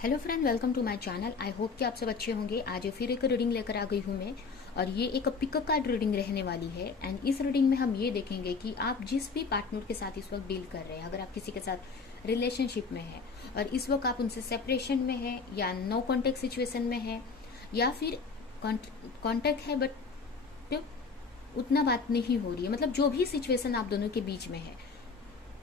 Hello friend, welcome to my channel. I hope कि आप सब अच्छे होंगे। आज फिर एक रीडिंग लेकर आ गई हूँ मैं, और ये एक पिक कार्ड रीडिंग रहने वाली है। एंड इस रीडिंग में हम ये देखेंगे कि आप जिस भी पार्टनर के साथ इस वक्त डील कर रहे हैं, अगर आप किसी के साथ रिलेशनशिप में है और इस वक्त आप उनसे सेपरेशन में है या नो कॉन्टेक्ट सिचुएशन में है, या फिर कॉन्टेक्ट है बट उतना बात नहीं हो रही है, मतलब जो भी सिचुएशन आप दोनों के बीच में है,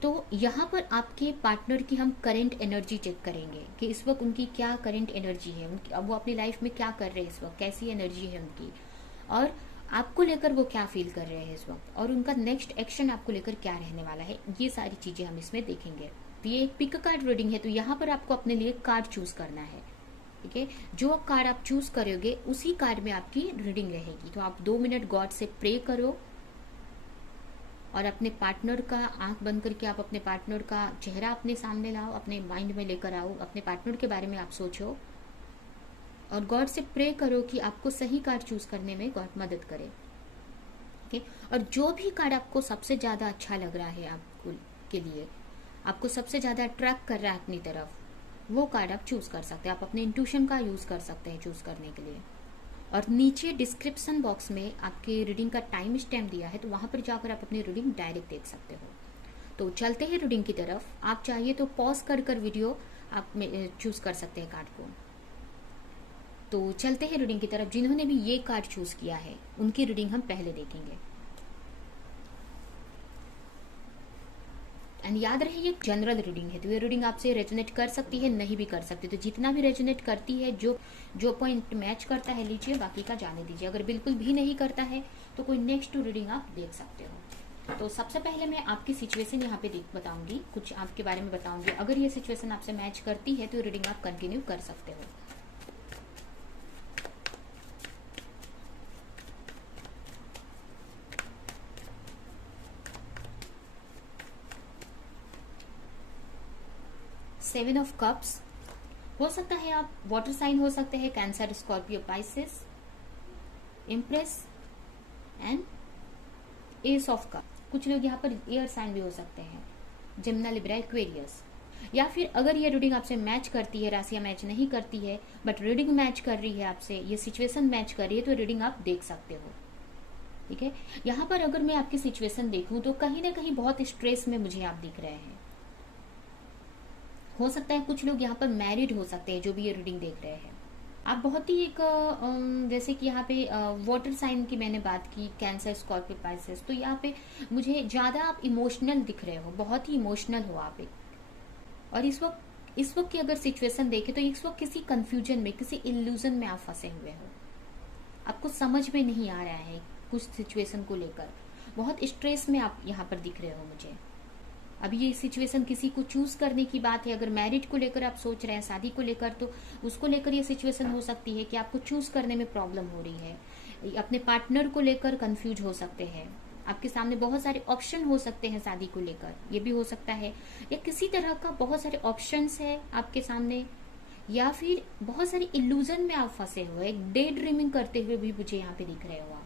तो यहाँ पर आपके पार्टनर की हम करंट एनर्जी चेक करेंगे कि इस वक्त उनकी क्या करंट एनर्जी है, उनकी अब वो अपनी लाइफ में क्या कर रहे हैं इस वक्त, कैसी एनर्जी है उनकी, और आपको लेकर वो क्या फील कर रहे हैं इस वक्त, और उनका नेक्स्ट एक्शन आपको लेकर क्या रहने वाला है। ये सारी चीजें हम इसमें देखेंगे। तो ये एक पिक कार्ड रीडिंग है, तो यहाँ पर आपको अपने लिए कार्ड चूज करना है। ठीक है, जो कार्ड आप चूज करोगे उसी कार्ड में आपकी रीडिंग रहेगी। तो आप 2 मिनट गॉड से प्रे करो और अपने पार्टनर का आंख बंद करके आप अपने पार्टनर का चेहरा अपने सामने लाओ, अपने माइंड में लेकर आओ, अपने पार्टनर के बारे में आप सोचो और गॉड से प्रे करो कि आपको सही कार्ड चूज करने में गॉड मदद करे। ओके, और जो भी कार्ड आपको सबसे ज्यादा अच्छा लग रहा है आपको के लिए, आपको सबसे ज्यादा अट्रैक्ट कर रहा है अपनी तरफ, वो कार्ड आप चूज कर सकते हैं। आप अपने इंट्यूशन का यूज कर सकते हैं चूज करने के लिए। और नीचे डिस्क्रिप्शन बॉक्स में आपके रीडिंग का टाइम स्टैम्प दिया है, तो वहां पर जाकर आप अपनी रीडिंग डायरेक्ट देख सकते हो। तो चलते हैं रीडिंग की तरफ। आप चाहिए तो पॉज कर कर वीडियो आप चूज कर सकते हैं कार्ड को। तो चलते हैं रीडिंग की तरफ। जिन्होंने भी ये कार्ड चूज किया है उनकी रीडिंग हम पहले देखेंगे। एंड याद रहे ये जनरल रीडिंग है, तो ये रीडिंग आपसे रेजोनेट कर सकती है, नहीं भी कर सकती। तो जितना भी रेजोनेट करती है, जो जो पॉइंट मैच करता है लीजिए, बाकी का जाने दीजिए। अगर बिल्कुल भी नहीं करता है तो कोई नेक्स्ट रीडिंग आप देख सकते हो। तो सबसे पहले मैं आपकी सिचुएशन यहाँ पे बताऊंगी, कुछ आपके बारे में बताऊंगी। अगर ये सिचुएशन आपसे मैच करती है तो रीडिंग आप कंटिन्यू कर सकते हो। सेवन ऑफ कप्स हो सकता है, आप वाटर साइन हो सकते हैं, cancer, Scorpio, Pisces, impress and S of cup. कुछ लोग यहाँ पर एयर साइन भी हो सकते हैं, जिम्ना, लिब्रा, एक्वेरियस। या फिर अगर ये रीडिंग आपसे मैच करती है, राशियां मैच नहीं करती है बट रीडिंग मैच कर रही है आपसे, ये सिचुएशन मैच कर रही है, तो रीडिंग आप देख सकते हो। ठीक है, यहाँ पर अगर मैं आपकी सिचुएशन देखूं तो कहीं ना कहीं बहुत स्ट्रेस में मुझे आप दिख रहे हैं। हो सकता है कुछ लोग यहाँ पर मैरिड हो सकते हैं जो भी ये रीडिंग देख रहे हैं। आप बहुत ही एक जैसे कि यहाँ पे वाटर साइन की मैंने बात की, कैंसर, स्कॉर्पियो, पाइसेस, तो यहाँ पे मुझे ज्यादा आप इमोशनल दिख रहे हो, बहुत ही इमोशनल हो आप एक। और इस वक्त की अगर सिचुएशन देखें तो इस वक्त किसी कंफ्यूजन में, किसी इल्यूजन में आप फंसे हुए हो। आपको समझ में नहीं आ रहा है कुछ सिचुएशन को लेकर, बहुत स्ट्रेस में आप यहाँ पर दिख रहे हो मुझे। अब ये सिचुएशन किसी को चूज करने की बात है। अगर मैरिड को लेकर आप सोच रहे हैं, शादी को लेकर, तो उसको लेकर ये सिचुएशन हो सकती है कि आपको चूज करने में प्रॉब्लम हो रही है। अपने पार्टनर को लेकर कंफ्यूज हो सकते हैं, आपके सामने बहुत सारे ऑप्शन हो सकते हैं शादी को लेकर, ये भी हो सकता है। या किसी तरह का बहुत सारे ऑप्शंस है आपके सामने, या फिर बहुत सारी इल्यूजन में आप फंसे हुए, एक डे ड्रीमिंग करते हुए भी मुझे यहाँ पे दिख रहे हो आप।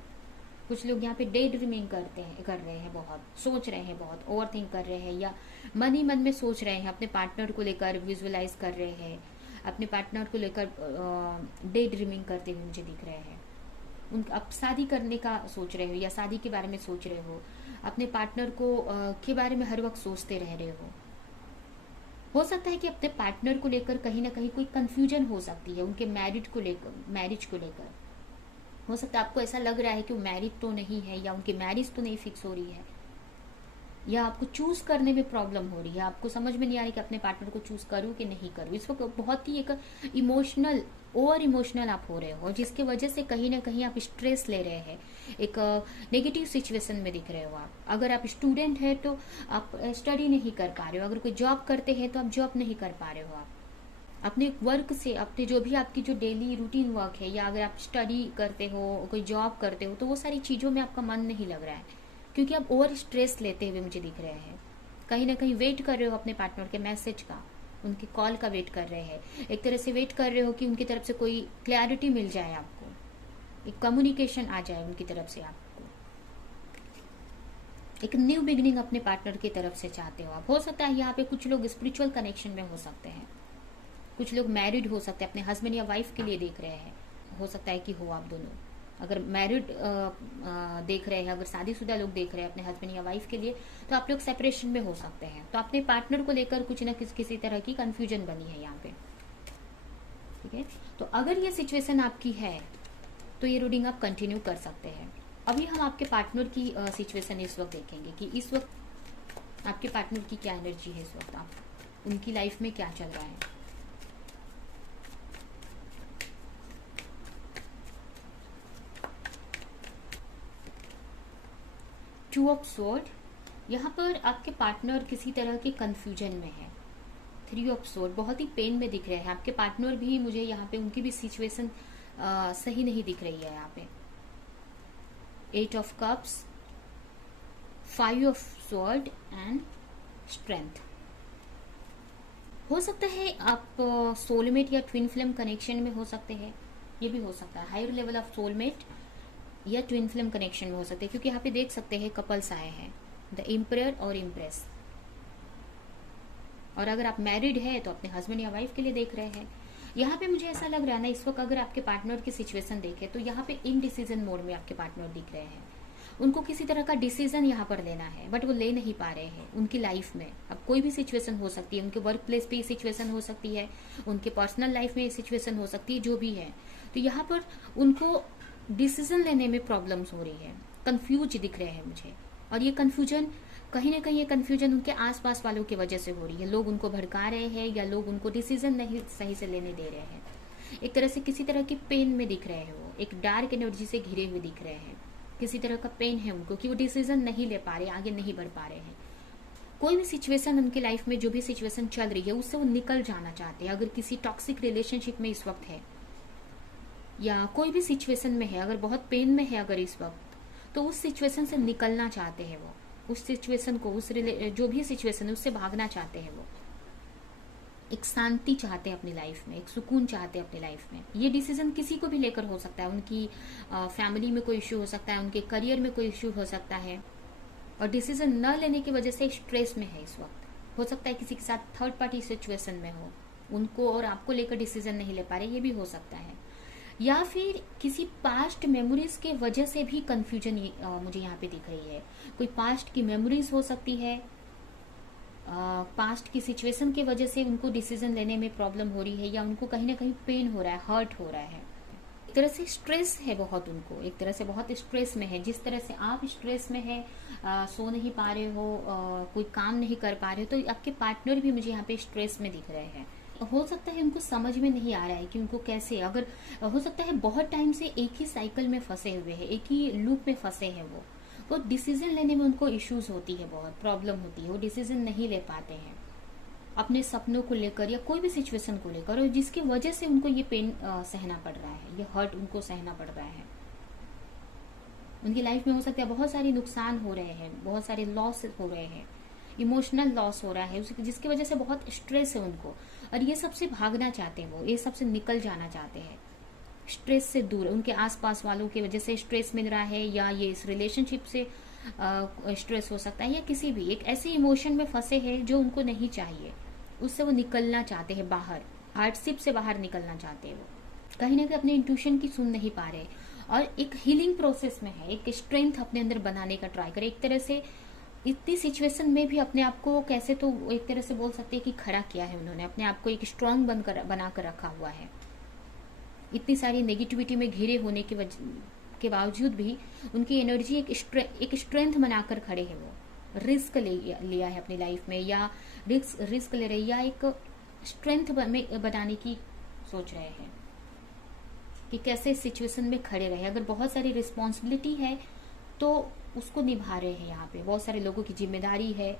कुछ लोग यहाँ पे डे ड्रीमिंग कर रहे हैं, बहुत सोच रहे हैं, बहुत ओवर थिंक कर रहे हैं, या मन ही मन में सोच रहे हैं, अपने पार्टनर को लेकर विजुअलाइज कर रहे हैं, अपने पार्टनर को लेकर डे ड्रीमिंग करते हुए मुझे दिख रहे हैं। आप शादी करने का सोच रहे हो या शादी के बारे में सोच रहे हो, अपने पार्टनर को के बारे में हर वक्त सोचते रह रहे हो सकता है कि अपने पार्टनर को लेकर कहीं ना कहीं कोई कंफ्यूजन हो सकती है, उनके मैरिज को लेकर। हो सकता है आपको ऐसा लग रहा है कि वो मैरिड तो नहीं है, या उनकी मैरिज तो नहीं फिक्स हो रही है, या आपको चूज करने में प्रॉब्लम हो रही है, आपको समझ में नहीं आ रही कि अपने पार्टनर को चूज करूं कि नहीं करूं। इस वक्त बहुत ही एक इमोशनल, ओवर इमोशनल आप हो रहे हो, जिसकी वजह से कहीं ना कहीं आप स्ट्रेस ले रहे हैं, एक नेगेटिव सिचुएशन में दिख रहे हो आप। अगर आप स्टूडेंट है तो आप स्टडी नहीं कर पा रहे हो, अगर कोई जॉब करते हैं तो आप जॉब नहीं कर पा रहे हो। आप अपने वर्क से, अपने जो भी आपकी जो डेली रूटीन वर्क है, या अगर आप स्टडी करते हो, कोई जॉब करते हो, तो वो सारी चीजों में आपका मन नहीं लग रहा है, क्योंकि आप ओवर स्ट्रेस लेते हुए मुझे दिख रहे हैं। कहीं ना कहीं वेट कर रहे हो अपने पार्टनर के मैसेज का, उनके कॉल का वेट कर रहे हैं, एक तरह से वेट कर रहे हो कि उनकी तरफ से कोई क्लैरिटी मिल जाए आपको, एक कम्युनिकेशन आ जाए उनकी तरफ से आपको, एक न्यू बिगिनिंग अपने पार्टनर की तरफ से चाहते हो आप। हो सकता है यहाँ पे कुछ लोग स्पिरिचुअल कनेक्शन में हो सकते हैं, कुछ लोग मैरिड हो सकते हैं, अपने हस्बैंड या वाइफ के लिए देख रहे हैं, हो सकता है कि हो आप दोनों। अगर मैरिड देख रहे हैं, अगर शादीशुदा लोग देख रहे हैं अपने हस्बैंड या वाइफ के लिए, तो आप लोग सेपरेशन में हो सकते हैं। तो अपने पार्टनर को लेकर कुछ ना किसी तरह की कंफ्यूजन बनी है यहाँ पे, ठीक है। तो अगर ये सिचुएशन आपकी है तो ये रीडिंग आप कंटिन्यू कर सकते हैं। अभी हम आपके पार्टनर की सिचुएशन इस वक्त देखेंगे कि इस वक्त आपके पार्टनर की क्या एनर्जी है, इस वक्त आप उनकी लाइफ में क्या चल रहा है। टू ऑफ स्वॉर्ड, यहाँ पर आपके पार्टनर किसी तरह के कंफ्यूजन में है। थ्री ऑफ स्वॉर्ड, बहुत ही पेन में दिख रहे हैं आपके पार्टनर भी। मुझे यहाँ पे उनकी भी सिचुएशन सही नहीं दिख रही है यहाँ पे। Eight of cups, five of sword and strength. हो सकता है आप सोलमेट या ट्विन फ्लेम कनेक्शन में हो सकते हैं, ये भी हो सकता है। हायर लेवल ऑफ सोलमेट या ट्विन फ्लेम कनेक्शन में हो सकते हैं, क्योंकि यहाँ पे देख सकते हैं कपल्स आए हैं, द एम्परर और इम्प्रेस। और अगर आप मैरिड है तो अपने हस्बैंड या वाइफ के लिए देख रहे हैं। यहाँ पे मुझे ऐसा लग रहा है ना, इस वक्त अगर आपके पार्टनर की सिचुएशन देखें तो यहाँ पे इनडिसीजन मोड में आपके पार्टनर दिख रहे हैं। उनको किसी तरह का डिसीजन यहाँ पर लेना है, बट वो ले नहीं पा रहे हैं उनकी लाइफ में। अब कोई भी सिचुएशन हो सकती है, उनके वर्क प्लेस पे सिचुएशन हो सकती है, उनके पर्सनल लाइफ में सिचुएशन हो सकती है, जो भी है। तो यहाँ पर उनको डिसीजन लेने में प्रॉब्लम्स हो रही है, कंफ्यूज दिख रहे हैं मुझे। और ये कंफ्यूजन कहीं ना कहीं, ये कंफ्यूजन उनके आसपास वालों की वजह से हो रही है। लोग उनको भड़का रहे हैं या लोग उनको डिसीजन नहीं सही से लेने दे रहे हैं। एक तरह से किसी तरह की पेन में दिख रहे हैं, वो एक डार्क एनर्जी से घिरे हुए दिख रहे हैं। किसी तरह का पेन है उनको कि वो डिसीजन नहीं ले पा रहे, आगे नहीं बढ़ पा रहे हैं। कोई भी सिचुएशन उनकी लाइफ में, जो भी सिचुएशन चल रही है, उससे वो निकल जाना चाहते हैं। अगर किसी टॉक्सिक रिलेशनशिप में इस वक्त है या कोई भी सिचुएशन में है, अगर बहुत पेन में है अगर इस वक्त, तो उस सिचुएशन से निकलना चाहते हैं वो। उस सिचुएशन को, जो भी सिचुएशन है उससे भागना चाहते हैं वो। एक शांति चाहते हैं अपनी लाइफ में, एक सुकून चाहते हैं अपनी लाइफ में। ये डिसीजन किसी को भी लेकर हो सकता है। उनकी फैमिली में कोई इश्यू हो सकता है, उनके करियर में कोई इश्यू हो सकता है, और डिसीजन न लेने की वजह से स्ट्रेस में है इस वक्त। हो सकता है किसी के साथ थर्ड पार्टी सिचुएशन में हो, उनको और आपको लेकर डिसीजन नहीं ले पा रहे, ये भी हो सकता है। या फिर किसी पास्ट मेमोरीज के वजह से भी कंफ्यूजन मुझे यहाँ पे दिख रही है। कोई पास्ट की मेमोरीज हो सकती है, पास्ट की सिचुएशन की वजह से उनको डिसीजन लेने में प्रॉब्लम हो रही है, या उनको कहीं ना कहीं पेन हो रहा है, हर्ट हो रहा है। एक तरह से स्ट्रेस है बहुत उनको, एक तरह से बहुत स्ट्रेस में है। जिस तरह से आप स्ट्रेस में है, सो नहीं पा रहे हो, कोई काम नहीं कर पा रहे हो, तो आपके पार्टनर भी मुझे यहाँ पे स्ट्रेस में दिख रहे हैं। हो सकता है उनको समझ में नहीं आ रहा है कि उनको कैसे, अगर हो सकता है बहुत टाइम से एक ही साइकिल में फंसे हुए हैं, एक ही लूप में फंसे हैं वो डिसीजन लेने में उनको इश्यूज होती है, बहुत प्रॉब्लम होती है, वो डिसीजन नहीं ले पाते हैं अपने सपनों को लेकर या कोई भी सिचुएशन को लेकर, और जिसकी वजह से उनको ये पेन सहना पड़ रहा है, ये हर्ट उनको सहना पड़ रहा है। उनकी लाइफ में हो सकता है बहुत सारे नुकसान हो रहे हैं, बहुत सारे लॉस हो रहे हैं, इमोशनल लॉस हो रहा है, जिसकी वजह से बहुत स्ट्रेस है उनको, और ये सबसे भागना चाहते हैं वो, ये सबसे निकल जाना चाहते हैं, स्ट्रेस से दूर। उनके आसपास वालों की वजह से स्ट्रेस मिल रहा है, या ये इस रिलेशनशिप से स्ट्रेस हो सकता है, या किसी भी एक ऐसे इमोशन में फंसे हैं जो उनको नहीं चाहिए, उससे वो निकलना चाहते हैं बाहर, हार्डशिप से बाहर निकलना चाहते हैं वो। कहीं ना कहीं अपने इंट्यूशन की सुन नहीं पा रहे, और एक हीलिंग प्रोसेस में है, एक स्ट्रेंथ अपने अंदर बनाने का ट्राई करे। एक तरह से इतनी सिचुएशन में भी अपने आप को कैसे, तो एक तरह से बोल सकते हैं कि खड़ा किया है उन्होंने, अपने आप को एक स्ट्रांग बनाकर रखा हुआ है। इतनी सारी नेगेटिविटी में घिरे होने के बावजूद भी उनकी एनर्जी एक स्ट्रेंथ बनाकर खड़े हैं वो। रिस्क लिया है अपनी लाइफ में, या रिस्क ले रहे, या एक स्ट्रेंथ बनाने की सोच रहे हैं कि कैसे इस सिचुएशन में खड़े रहे। अगर बहुत सारी रिस्पॉन्सिबिलिटी है तो उसको निभा रहे हैं, यहाँ पे बहुत सारे लोगों की जिम्मेदारी है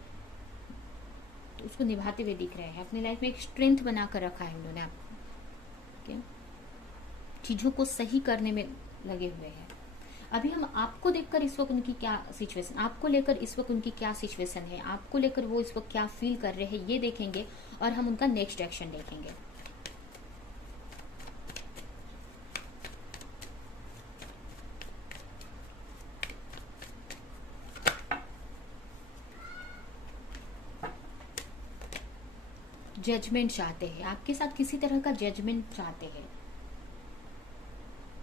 तो उसको निभाते हुए दिख रहे हैं। अपनी लाइफ में एक स्ट्रेंथ बनाकर रखा है उन्होंने आपको, चीजों को सही करने में लगे हुए हैं। अभी हम आपको देखकर इस वक्त उनकी क्या सिचुएशन, आपको लेकर इस वक्त उनकी क्या सिचुएशन है, आपको लेकर वो इस वक्त क्या फील कर रहे हैं, ये देखेंगे, और हम उनका नेक्स्ट एक्शन देखेंगे। जजमेंट चाहते हैं, आपके साथ किसी तरह का जजमेंट चाहते हैं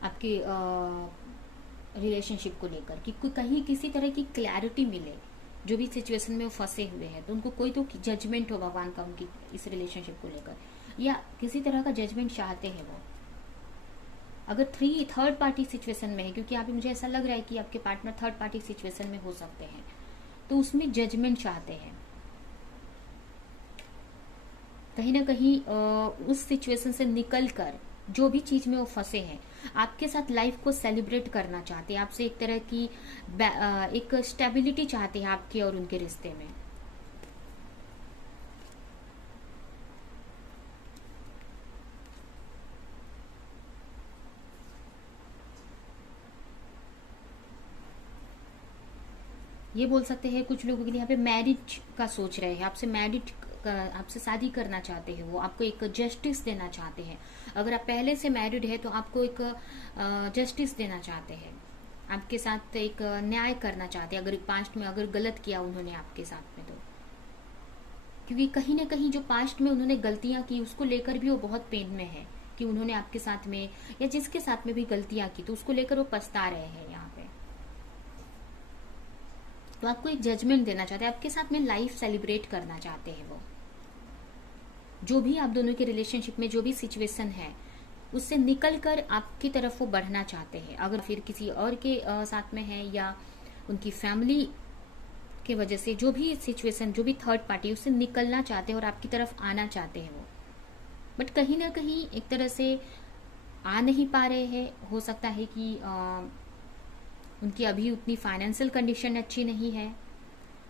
आपके रिलेशनशिप को लेकर, कि कहीं किसी तरह की क्लैरिटी मिले। जो भी सिचुएशन में वो फंसे हुए हैं तो उनको कोई तो जजमेंट हो भगवान का उनकी इस रिलेशनशिप को लेकर, या किसी तरह का जजमेंट चाहते हैं वो। अगर थर्ड पार्टी सिचुएशन में है, क्योंकि यहाँ पे मुझे ऐसा लग रहा है कि आपके पार्टनर थर्ड पार्टी सिचुएशन में हो सकते हैं, तो उसमें जजमेंट चाहते हैं। कहीं ना कहीं उस सिचुएशन से निकल कर जो भी चीज में वो फंसे हैं, आपके साथ लाइफ को सेलिब्रेट करना चाहते हैं, आपसे एक तरह की एक स्टेबिलिटी चाहते हैं आपके और उनके रिश्ते में। ये बोल सकते हैं कुछ लोगों के लिए यहाँ पे मैरिज का सोच रहे हैं, आपसे शादी करना चाहते हैं, वो आपको एक जस्टिस देना चाहते हैं। अगर आप पहले से मैरिड है तो आपको एक जस्टिस देना चाहते हैं, आपके साथ एक न्याय करना चाहते हैं, अगर पास्ट में अगर गलत किया उन्होंने आपके साथ में तो। क्योंकि कहीं ना कहीं जो पास्ट में उन्होंने गलतियां की उसको लेकर भी वो बहुत पेन में है, कि उन्होंने आपके साथ में या जिसके साथ में भी गलतियां की तो उसको लेकर वो पछता रहे हैं यहाँ पे। तो आपको एक जजमेंट देना चाहते हैं, आपके साथ में लाइफ सेलिब्रेट करना चाहते हैं वो। जो भी आप दोनों के रिलेशनशिप में जो भी सिचुएशन है उससे निकलकर आपकी तरफ वो बढ़ना चाहते हैं। अगर फिर किसी और के साथ में है या उनकी फैमिली के वजह से जो भी सिचुएशन, जो भी थर्ड पार्टी, उससे निकलना चाहते हैं और आपकी तरफ आना चाहते हैं वो। बट कहीं ना कहीं एक तरह से आ नहीं पा रहे हैं। हो सकता है कि उनकी अभी उतनी फाइनेंशियल कंडीशन अच्छी नहीं है,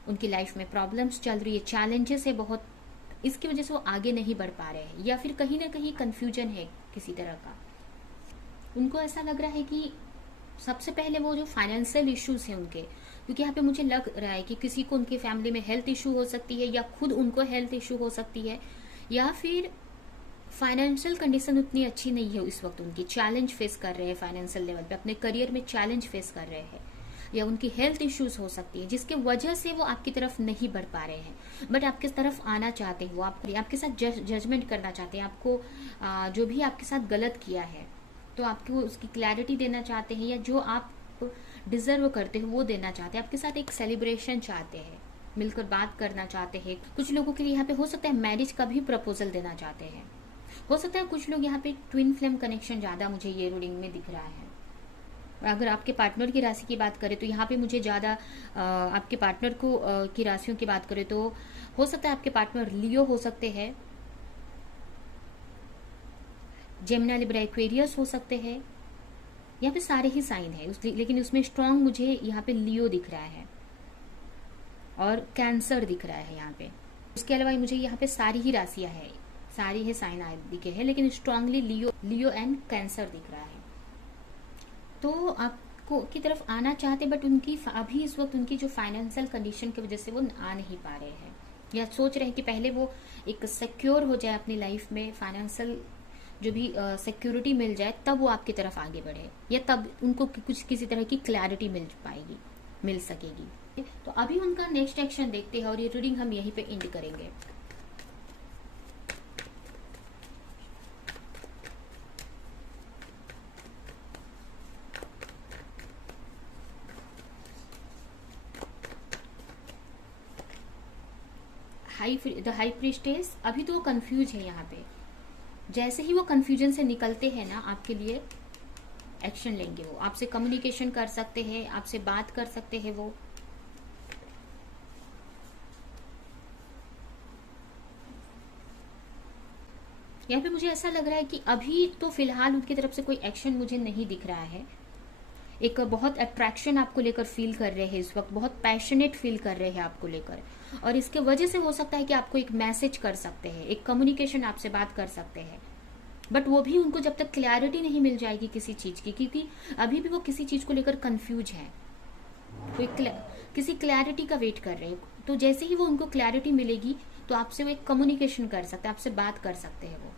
उनकी लाइफ में प्रॉब्लम्स चल रही है, चैलेंजेस है बहुत, इसकी वजह से वो आगे नहीं बढ़ पा रहे हैं। या फिर कहीं ना कहीं कंफ्यूजन है किसी तरह का, उनको ऐसा लग रहा है कि सबसे पहले वो जो फाइनेंशियल इश्यूज है उनके, क्योंकि यहाँ पे मुझे लग रहा है कि किसी को उनके फैमिली में हेल्थ इशू हो सकती है, या खुद उनको हेल्थ इशू हो सकती है, या फिर फाइनेंशियल कंडीशन उतनी अच्छी नहीं है इस वक्त, उनकी चैलेंज फेस कर रहे हैं फाइनेंशियल लेवल पे, अपने करियर में चैलेंज फेस कर रहे हैं, या उनकी हेल्थ इश्यूज हो सकती है जिसके वजह से वो आपकी तरफ नहीं बढ़ पा रहे हैं। बट आपकी तरफ आना चाहते हैं वो, आपके साथ जजमेंट करना चाहते हैं, आपको जो भी आपके साथ गलत किया है तो आपको उसकी क्लैरिटी देना चाहते हैं, या जो आप डिजर्व करते हो वो देना चाहते हैं, आपके साथ एक सेलिब्रेशन चाहते हैं, मिलकर बात करना चाहते हैं। कुछ लोगों के लिए यहाँ पे हो सकता है मैरिज का भी प्रपोजल देना चाहते हैं। हो सकता है कुछ लोग यहाँ पे ट्विन फ्लेम कनेक्शन ज्यादा मुझे ये रीडिंग में दिख रहा है। अगर आपके पार्टनर की राशि की बात करें तो यहाँ पे मुझे ज्यादा आपके पार्टनर को की राशियों की बात करें तो हो सकता है आपके पार्टनर लियो हो सकते हैं, जेमिनी, लिब्रा, एक्वेरियस हो सकते हैं। यहाँ पे सारे ही साइन है लेकिन उसमें स्ट्रांग मुझे यहाँ पे लियो दिख रहा है और कैंसर दिख रहा है यहाँ पे। उसके अलावा मुझे यहाँ पे सारी ही राशियां है, सारी ही साइन दिखे हैं, लेकिन स्ट्रांगली लियो एंड कैंसर दिख रहा है। तो आपको की तरफ आना चाहते, बट उनकी अभी इस वक्त उनकी जो फाइनेंशियल कंडीशन की वजह से वो आ नहीं पा रहे हैं, या सोच रहे हैं कि पहले वो एक सिक्योर हो जाए अपनी लाइफ में, फाइनेंशियल जो भी सिक्योरिटी मिल जाए तब वो आपकी तरफ आगे बढ़े, या तब उनको कुछ किसी तरह की क्लैरिटी मिल सकेगी। तो अभी उनका नेक्स्ट एक्शन देखते हैं और ये रीडिंग हम यहीं पे एंड करेंगे। द हाई प्रीस्टेस, अभी तो वो कंफ्यूज है यहाँ पे। जैसे ही वो कंफ्यूजन से निकलते हैं ना, आपके लिए एक्शन लेंगे वो, आपसे कम्युनिकेशन कर सकते हैं, आपसे बात कर सकते हैं वो। यहाँ पे मुझे ऐसा लग रहा है कि अभी तो फिलहाल उनकी तरफ से कोई एक्शन मुझे नहीं दिख रहा है। एक बहुत अट्रैक्शन आपको लेकर फील कर रहे हैं इस वक्त, बहुत पैशनेट फील कर रहे हैं आपको लेकर, और इसके वजह से हो सकता है कि आपको एक मैसेज कर सकते हैं, एक कम्युनिकेशन आपसे बात कर सकते हैं। बट वो भी उनको जब तक क्लैरिटी नहीं मिल जाएगी किसी चीज की, क्योंकि अभी भी वो किसी चीज को लेकर कंफ्यूज है, तो किसी क्लैरिटी का वेट कर रहे हैं। तो जैसे ही वो उनको क्लैरिटी मिलेगी तो आपसे वो एक कम्युनिकेशन कर सकते हैं, आपसे बात कर सकते हैं, वो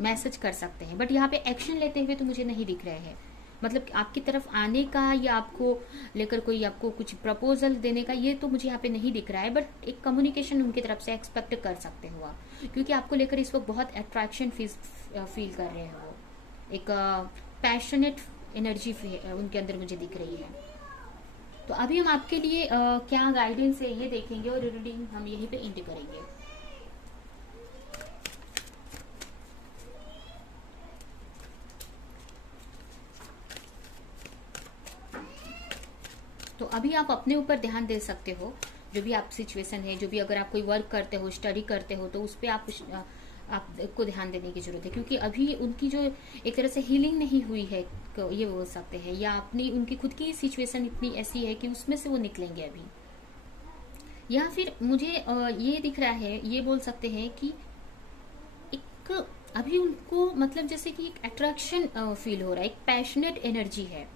मैसेज कर सकते हैं। बट यहाँ पे एक्शन लेते हुए तो मुझे नहीं दिख रहे हैं। मतलब आपकी तरफ आने का या आपको लेकर कोई आपको कुछ प्रपोजल देने का, ये तो मुझे यहाँ पे नहीं दिख रहा है, बट एक कम्युनिकेशन उनकी तरफ से एक्सपेक्ट कर सकते हो आप, क्योंकि आपको लेकर इस वक्त बहुत अट्रैक्शन फील कर रहे हो, एक पैशनेट एनर्जी उनके अंदर मुझे दिख रही है। तो अभी हम आपके लिए क्या गाइडेंस है ये देखेंगे और रीडिंग हम यहीं पे एंड करेंगे। तो अभी आप अपने ऊपर ध्यान दे सकते हो, जो भी आप सिचुएशन है, जो भी अगर आप कोई वर्क करते हो, स्टडी करते हो, तो उस पर आपको ध्यान देने की जरूरत है, क्योंकि अभी उनकी जो एक तरह से हीलिंग नहीं हुई है, ये बोल सकते हैं, या अपनी उनकी खुद की सिचुएशन इतनी ऐसी है कि उसमें से वो निकलेंगे अभी। या फिर मुझे ये दिख रहा है, ये बोल सकते हैं कि एक अभी उनको मतलब जैसे कि एक अट्रैक्शन फील हो रहा है, एक पैशनेट एनर्जी है,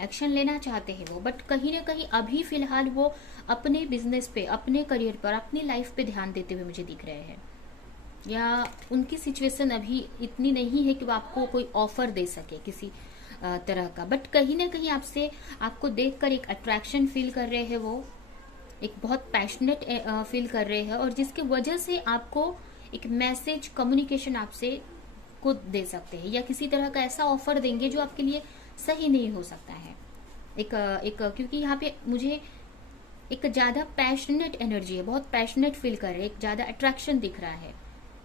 एक्शन लेना चाहते हैं वो, बट कहीं ना कहीं अभी फिलहाल वो अपने बिजनेस पे, अपने करियर पर, अपनी लाइफ पे ध्यान देते हुए मुझे दिख रहे हैं, या उनकी सिचुएशन अभी इतनी नहीं है कि वो आपको कोई ऑफर दे सके किसी तरह का, बट कहीं ना कहीं आपको देखकर एक अट्रैक्शन फील कर रहे हैं वो, एक बहुत पैशनेट फील कर रहे हैं, और जिसके वजह से आपको एक मैसेज कम्युनिकेशन आपसे को दे सकते हैं, या किसी तरह का ऐसा ऑफर देंगे जो आपके लिए सही नहीं हो सकता है। एक क्योंकि यहाँ पे मुझे एक ज्यादा पैशनेट एनर्जी है, बहुत पैशनेट फील कर रहे हैं, एक ज्यादा अट्रैक्शन दिख रहा है,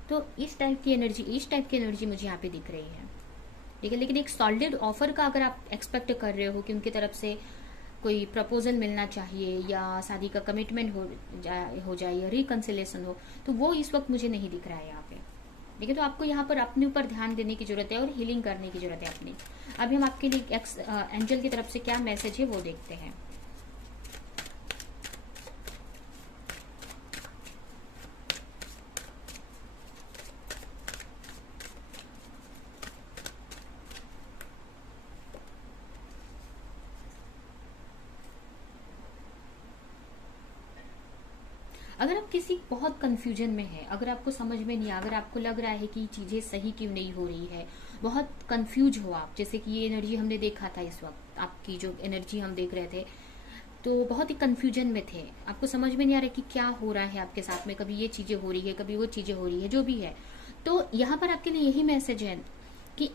तो इस टाइप की एनर्जी मुझे यहाँ पे दिख रही है। ठीक है, लेकिन एक सॉलिड ऑफर का अगर आप एक्सपेक्ट कर रहे हो कि उनकी तरफ से कोई प्रपोजल मिलना चाहिए, या शादी का कमिटमेंट हो जाए या रिकंसिलेशन हो, तो वो इस वक्त मुझे नहीं दिख रहा है यहाँ पे। ठीक है, तो आपको यहाँ पर अपने ऊपर ध्यान देने की जरूरत है और हीलिंग करने की जरूरत है अपनी। अभी हम आपके लिए एंजल की तरफ से क्या मैसेज है वो देखते हैं। अगर आप किसी बहुत कंफ्यूजन में है, अगर आपको समझ में नहीं, अगर आपको लग रहा है कि चीजें सही क्यों नहीं हो रही है, बहुत कंफ्यूज हो आप, जैसे कि ये एनर्जी हमने देखा था, इस वक्त आपकी जो एनर्जी हम देख रहे थे, तो बहुत ही कंफ्यूजन में थे, आपको समझ में नहीं आ रहा कि क्या हो रहा है आपके साथ में, कभी ये चीजें हो रही है, कभी वो चीजें हो रही है, जो भी है, तो यहाँ पर आपके लिए यही मैसेज है कि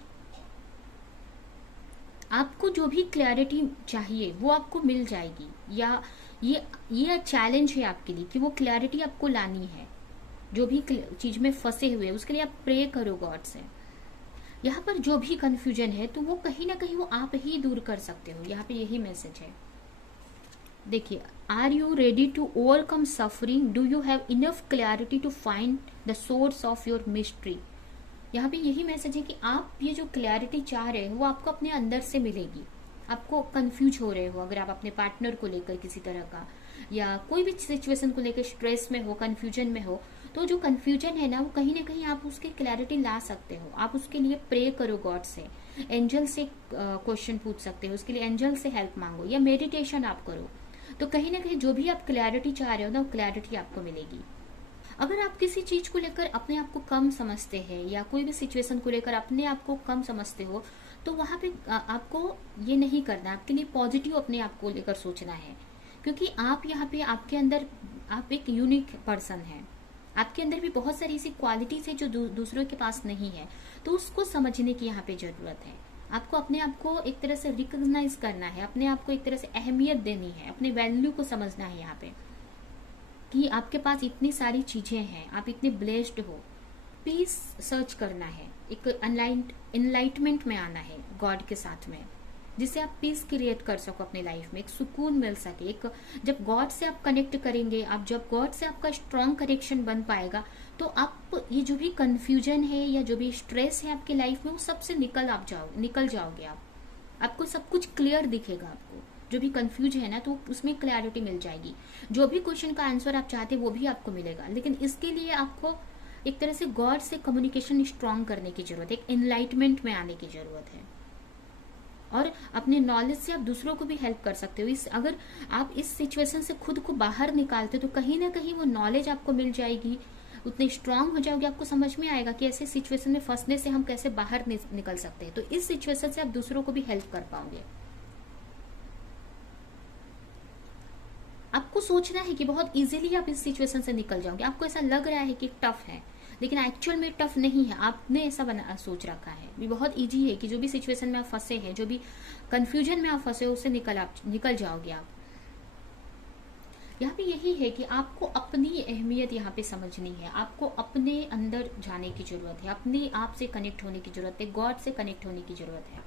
आपको जो भी क्लैरिटी चाहिए वो आपको मिल जाएगी, या ये चैलेंज है आपके लिए कि वो क्लैरिटी आपको लानी है, जो भी चीज में फंसे हुए उसके लिए आप प्रे करो गॉड से। यहाँ पर जो भी कंफ्यूजन है तो वो कहीं ना कहीं वो आप ही दूर कर सकते हो, यहाँ पे यही मैसेज है। देखिए, are you ready to overcome suffering, do you have enough clarity to find the source of your mystery. यहाँ पे यही मैसेज है कि आप ये जो क्लैरिटी चाह रहे हो वो आपको अपने अंदर से मिलेगी। आपको कंफ्यूज हो रहे हो, अगर आप अपने पार्टनर को लेकर किसी तरह का, या कोई भी सिचुएशन को लेकर स्ट्रेस में हो, कंफ्यूजन में हो, तो जो कंफ्यूजन है ना वो कहीं ना कहीं आप उसकी क्लैरिटी ला सकते हो। आप उसके लिए प्रे करो गॉड से, एंजल से क्वेश्चन पूछ सकते हो, उसके लिए एंजल से हेल्प मांगो, या मेडिटेशन आप करो, तो कहीं ना कहीं जो भी आप क्लैरिटी चाह रहे हो ना वो क्लैरिटी आपको मिलेगी। अगर आप किसी चीज को लेकर अपने आप को कम समझते हैं, या कोई भी सिचुएशन को लेकर अपने आप को कम समझते हो, तो वहां पे आपको ये नहीं करना, आपके लिए पॉजिटिव अपने आप को लेकर सोचना है, क्योंकि आप यहाँ पे आपके अंदर आप एक यूनिक पर्सन हैं, आपके अंदर भी बहुत सारी ऐसी क्वालिटीज है जो दूसरों के पास नहीं है, तो उसको समझने की यहाँ पे जरूरत है। आपको अपने आप को एक तरह से रिकॉग्नाइज करना है, अपने आप को एक तरह से अहमियत देनी है, अपने वैल्यू को समझना है यहाँ पे, कि आपके पास इतनी सारी चीजें हैं, आप इतने ब्लेस्ड हो। पीस सर्च करना है, एक इनलाइटमेंट में आना है गॉड के साथ में, जिससे आप पीस क्रिएट कर सको अपने लाइफ में, एक सुकून मिल सके। एक जब गॉड से आप कनेक्ट करेंगे, आप जब गॉड से आपका स्ट्रॉन्ग कनेक्शन बन पाएगा, तो आप ये जो भी कंफ्यूजन है या जो भी स्ट्रेस है आपकी लाइफ में, वो सबसे निकल जाओगे आप। आपको सब कुछ क्लियर दिखेगा, आपको जो भी कंफ्यूज है ना तो उसमें क्लैरिटी मिल जाएगी, जो भी क्वेश्चन का आंसर आप चाहते हैं वो भी आपको मिलेगा। लेकिन इसके लिए आपको एक तरह से गॉड से कम्युनिकेशन स्ट्रॉन्ग करने की जरूरत है, एक एनलाइटमेंट में आने की जरूरत है, और अपने नॉलेज से आप दूसरों को भी हेल्प कर सकते हो। अगर आप इस सिचुएशन से खुद को बाहर निकालते हो तो कहीं ना कहीं वो नॉलेज आपको मिल जाएगी, उतने स्ट्रांग हो जाओगे, आपको समझ में आएगा कि ऐसे सिचुएशन में फंसने से हम कैसे बाहर निकल सकते हैं। तो इस सिचुएशन से आप दूसरों को भी हेल्प कर पाओगे। आपको सोचना है कि बहुत इजीली आप इस सिचुएशन से निकल जाओगे। आपको ऐसा लग रहा है कि टफ है, लेकिन एक्चुअल में टफ नहीं है, आपने ऐसा सोच रखा है। ये बहुत इजी है कि जो भी सिचुएशन में आप फंसे हैं, जो भी कंफ्यूजन में आप फंसे हो, उससे निकल जाओगे आप। यहाँ पे यही है कि आपको अपनी अहमियत यहाँ पे समझनी है, आपको अपने अंदर जाने की जरूरत है, अपने आप से कनेक्ट होने की जरूरत है, गॉड से कनेक्ट होने की जरूरत है,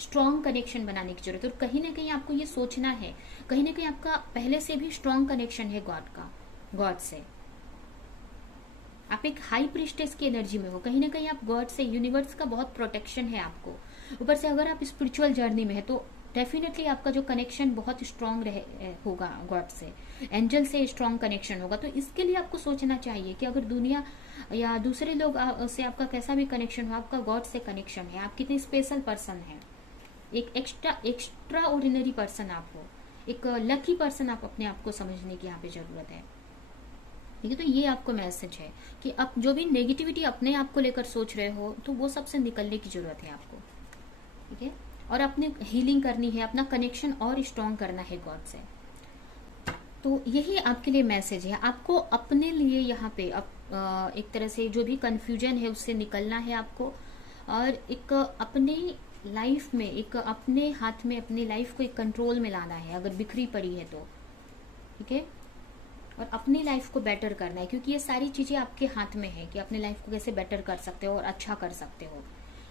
स्ट्रॉन्ग कनेक्शन बनाने की जरूरत है। और कहीं ना कहीं आपको ये सोचना है, कहीं ना कहीं आपका पहले से भी स्ट्रॉन्ग कनेक्शन है गॉड से। आप एक हाई प्रिस्टेस की एनर्जी में हो, कहीं ना कहीं आप गॉड से, यूनिवर्स का बहुत प्रोटेक्शन है आपको। ऊपर से अगर आप स्पिरिचुअल जर्नी में है तो डेफिनेटली आपका जो कनेक्शन बहुत स्ट्रांग होगा गॉड से, एंजल से स्ट्रांग कनेक्शन होगा। तो इसके लिए आपको सोचना चाहिए कि अगर दुनिया या दूसरे लोग से आपका कैसा भी कनेक्शन हो, आपका गॉड से कनेक्शन है, आप कितने स्पेशल पर्सन है, एक एक्स्ट्रा ऑर्डिनरी पर्सन आप हो, एक लकी पर्सन आप अपने आप को समझने की यहाँ पे जरूरत है। ठीक है, तो ये आपको मैसेज है कि आप जो भी नेगेटिविटी अपने आप को लेकर सोच रहे हो, तो वो सबसे निकलने की जरूरत है आपको। ठीक है, और अपने हीलिंग करनी है, अपना कनेक्शन और स्ट्रॉन्ग करना है गॉड से। तो यही आपके लिए मैसेज है। आपको अपने लिए यहाँ पे एक तरह से जो भी कंफ्यूजन है उससे निकलना है आपको, और एक अपनी लाइफ में, एक अपने हाथ में अपनी लाइफ को एक कंट्रोल में लाना है अगर बिखरी पड़ी है तो। ठीक है, और अपनी लाइफ को बेटर करना है, क्योंकि ये सारी चीजें आपके हाथ में है कि अपने लाइफ को कैसे बेटर कर सकते हो और अच्छा कर सकते हो।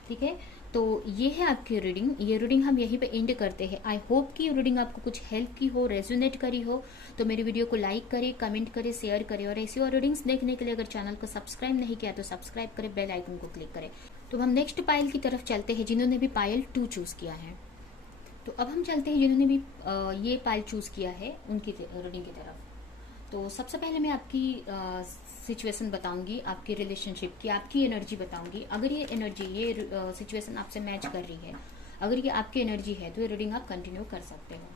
ठीक है, तो ये है आपकी रीडिंग। ये रीडिंग हम यहीं पे एंड करते हैं। आई होप कि ये रीडिंग आपको कुछ हेल्प की हो, रेजोनेट करी हो। तो मेरी वीडियो को लाइक करें, कमेंट करें, शेयर करें, और ऐसी और रीडिंग्स देखने के लिए अगर चैनल को सब्सक्राइब नहीं किया तो सब्सक्राइब करें, बेल आइकन को क्लिक करें। तो हम नेक्स्ट पायल की तरफ चलते हैं, जिन्होंने भी पायल 2 चूज किया है। तो अब हम चलते हैं जिन्होंने भी ये पायल चूज किया है उनकी रीडिंग की तरफ। तो सबसे पहले मैं आपकी सिचुएशन बताऊंगी, आपकी रिलेशनशिप की, आपकी एनर्जी बताऊंगी। अगर ये एनर्जी, ये सिचुएशन आपसे मैच कर रही है, अगर ये आपकी एनर्जी है, तो ये रीडिंग आप कंटिन्यू कर सकते हो।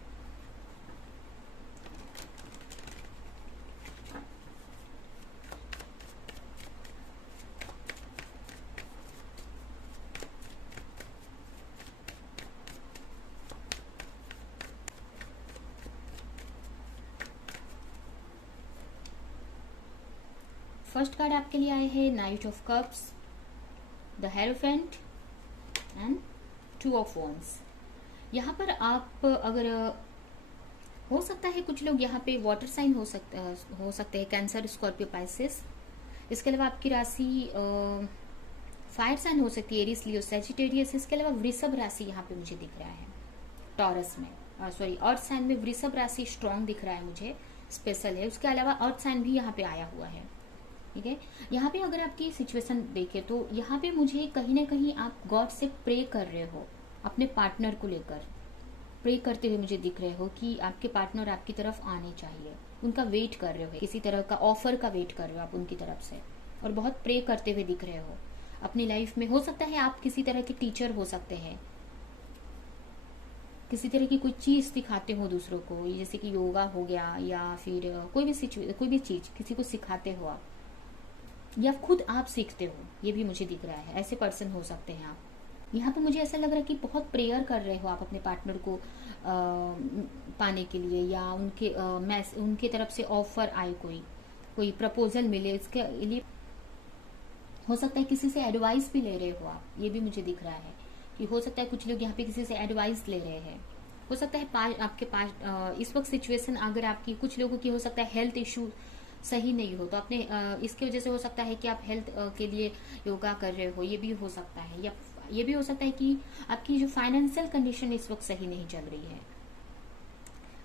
फर्स्ट कार्ड आपके लिए आए हैं night of cups, the hierophant and 2 of wands. यहाँ पर आप अगर हो सकता है कुछ लोग यहाँ पे वाटर साइन हो सकते हैं, कैंसर, स्कॉर्पियो, पाइसेस। इसके अलावा आपकी राशि फायर साइन हो सकती है, एरीज, लियो, सैजिटेरियस। इसके अलावा वृषभ राशि यहाँ पे मुझे दिख रहा है, टॉरस में, सॉरी अर्थ साइन में वृषभ राशि स्ट्रॉन्ग दिख रहा है मुझे, स्पेशल है। उसके अलावा अर्थ साइन भी यहाँ पे आया हुआ है। ठीक है, यहाँ पे अगर आपकी सिचुएशन देखें तो यहाँ पे मुझे कहीं ना कहीं आप गॉड से प्रे कर रहे हो, अपने पार्टनर को लेकर प्रे करते हुए मुझे दिख रहे हो कि आपके पार्टनर आपकी तरफ आने चाहिए, उनका वेट कर रहे हो, किसी तरह का ऑफर का वेट कर रहे हो आप उनकी तरफ से, और बहुत प्रे करते हुए दिख रहे हो अपनी लाइफ में। हो सकता है आप किसी तरह के टीचर हो सकते हैं, किसी तरह की कोई चीज सिखाते हो दूसरों को, जैसे कि योगा हो गया, या फिर कोई भी चीज किसी को सिखाते हो आप, या खुद आप सीखते हो, ये भी मुझे दिख रहा है। ऐसे पर्सन हो सकते हैं आप। यहाँ पे मुझे ऐसा लग रहा है कि बहुत प्रेयर कर रहे हो आप अपने पार्टनर को पाने के लिए, या उनके तरफ से ऑफर आए, कोई प्रपोजल मिले, इसके लिए हो सकता है किसी से एडवाइस भी ले रहे हो आप। ये भी मुझे दिख रहा है कि हो सकता है कुछ लोग यहाँ पे किसी से एडवाइस ले रहे हैं। हो सकता है आपके पास इस वक्त सिचुएशन अगर आपकी, कुछ लोगों की हो सकता है हेल्थ इशू सही नहीं हो, तो अपने इसकी वजह से हो सकता है कि आप हेल्थ के लिए योगा कर रहे हो, ये भी हो सकता है। या ये भी हो सकता है कि आपकी जो फाइनेंशियल कंडीशन इस वक्त सही नहीं चल रही है।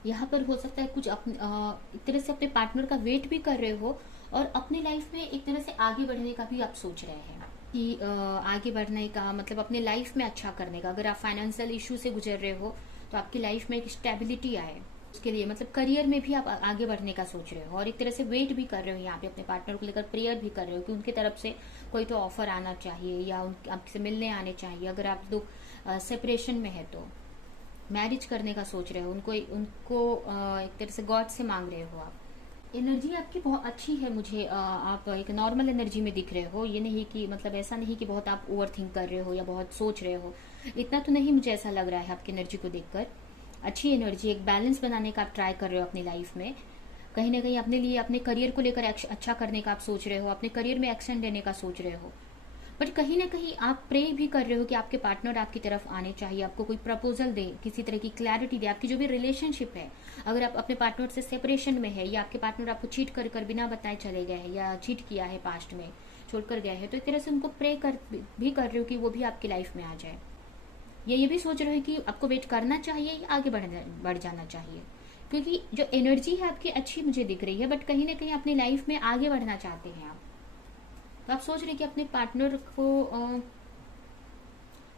यहाँ पर हो सकता है कुछ एक तरह से अपने पार्टनर का वेट भी कर रहे हो, और अपनी लाइफ में एक तरह से आगे बढ़ने का भी आप सोच रहे हैं कि आगे बढ़ने का मतलब अपने लाइफ में अच्छा करने का। अगर आप फाइनेंशियल इशू से गुजर रहे हो तो आपकी लाइफ में एक स्टेबिलिटी आए, उसके लिए मतलब करियर में भी आप आगे बढ़ने का सोच रहे हो, और एक तरह से वेट भी कर रहे हो यहाँ पे अपने पार्टनर को लेकर, प्रेयर भी कर रहे हो कि उनकी तरफ से कोई तो ऑफर आना चाहिए, या आपसे मिलने आने चाहिए। अगर आप लोग सेपरेशन में है तो मैरिज करने का सोच रहे हो, उनको एक तरह से गॉड से मांग रहे हो आप। एनर्जी आपकी बहुत अच्छी है, मुझे आप एक नॉर्मल एनर्जी में दिख रहे हो। ये नहीं कि मतलब ऐसा नहीं कि बहुत आप ओवर थिंक कर रहे हो या बहुत सोच रहे हो, इतना तो नहीं मुझे ऐसा लग रहा है आपकी एनर्जी को देखकर। अच्छी एनर्जी, एक बैलेंस बनाने का आप ट्राई कर रहे हो अपनी लाइफ में। कहीं ना कहीं अपने लिए, अपने करियर को लेकर अच्छा करने का आप सोच रहे हो, अपने करियर में एक्शन लेने का सोच रहे हो। बट कहीं ना कहीं आप प्रे भी कर रहे हो कि आपके पार्टनर आपकी तरफ आने चाहिए, आपको कोई प्रपोजल दे, किसी तरह की क्लैरिटी दे। आपकी जो भी रिलेशनशिप है, अगर आप अपने पार्टनर से सेपरेशन में है, या आपके पार्टनर आपको चीट कर कर बिना बताए चले गए हैं, या चीट किया है पास्ट में, छोड़कर गए हैं, तो एक तरह से उनको प्रे कर भी कर रहे हो कि वो भी आपकी लाइफ में आ जाए। ये भी सोच रहे हो कि आपको वेट करना चाहिए या आगे बढ़ जाना चाहिए। क्योंकि जो एनर्जी है आपकी अच्छी मुझे दिख रही है, बट कहीं ना कहीं अपनी लाइफ में आगे बढ़ना चाहते हैं आप। तो आप सोच रहे हैं कि अपने पार्टनर को